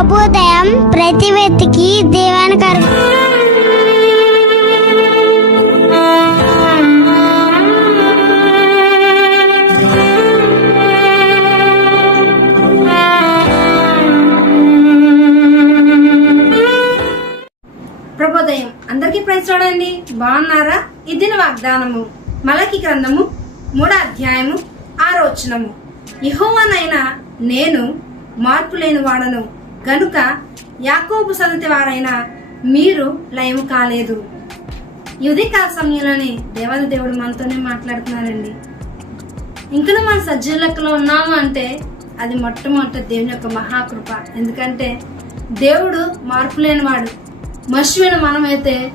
ప్రపోదయం ప్రతి వ్యక్తికి దేవానికి అర్ప ప్రభుదయం అందరికీ ప్రైజ్ చూడండి. బాగున్నారా? ఇది వాగ్దానము మలకి గ్రంథము మూడో అధ్యాయము ఆరోచనము వచనము. నేను మార్పు లేని వాడను. గనుక యాకోబు సంతతి వారైన మీరు లయం కాలేదు. ఇది ఉదయకాల సమయంలోనే దేవాది దేవుడు మనతోనే మాట్లాడుతున్నారండి ఇంకా మన సజ్జలకలో లెక్కలో ఉన్నాము అంటే అది మొట్టమొదటి దేవుని యొక్క మహాకృప. ఎందుకంటే దేవుడు మార్పు లేనివాడు. మనుషులైన మనమైతే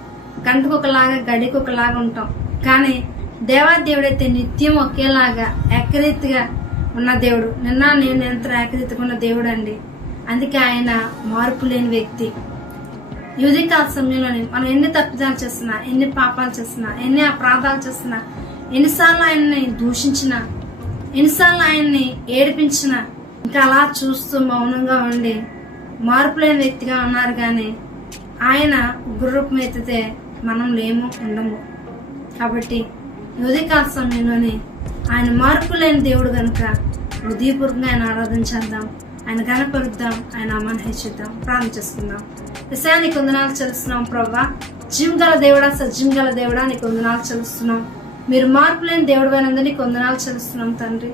గంటకొకలాగా గడికొకలాగా ఉంటాం. కానీ దేవాదేవుడైతే నిత్యం ఒకేలాగా ఏకరీతిగా ఉన్న దేవుడు. నిన్న నేను ఎంత ఏకరీతిగా ఉన్న దేవుడు అండి అందుకే ఆయన మార్పు లేని వ్యక్తి. యువతికాల సమయంలోనే మనం ఎన్ని తప్పిదాలు చేస్తున్నా ఎన్ని పాపాలు చేస్తున్నా ఎన్ని అపరాధాలు చేస్తున్నా ఎన్నిసార్లు ఆయన్ని దూషించినా ఎన్నిసార్లు ఆయన్ని ఏడిపించినా ఇంకా అలా చూస్తూ మౌనంగా ఉండి మార్పు లేని వ్యక్తిగా ఉన్నారు కానీ ఆయన గుర్రూపం ఎత్తితే మనం లేము ఉండము. కాబట్టి ఉదయకాల సమయంలోనే ఆయన మార్పు లేని దేవుడు కనుక హృదయపూర్వకంగా ఆయన ఆరాధించేద్దాం ఆయన గణపరుద్దాం ఆయన అమ్మని హెచ్చిద్దాం. ప్రార్థన చేసుకుందాం. విషయానికి వందనాలు చెల్లిస్తున్నాం ప్రభా. జిమ్ గల దేవుడా సజ్జిమ్ గల దేవుడా నీకు వందనాలు చెల్లిస్తున్నాం. మీరు మార్పు లేని దేవుడు అయినందుకు నీకు వందనాలు చెల్లిస్తున్నాం తండ్రి.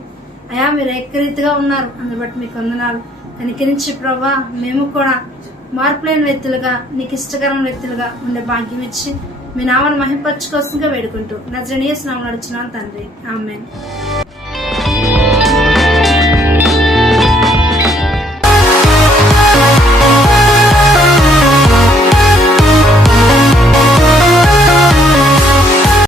అయా మీరు ఏకరీతిగా ఉన్నారు అందుని బట్టి మీకు వందనాలు. కనికరించి ప్రభా మేము కూడా మార్పు లేని వ్యక్తులుగా నీకు ఇష్టకరమైన వ్యక్తులుగా ఉండే భాగ్యం ఇచ్చి మీ నామను మహింపరచుకోసంగా వేడుకుంటూ నజరణీయ స్నామం నడుచున్నాను తండ్రి. ఆమెన్.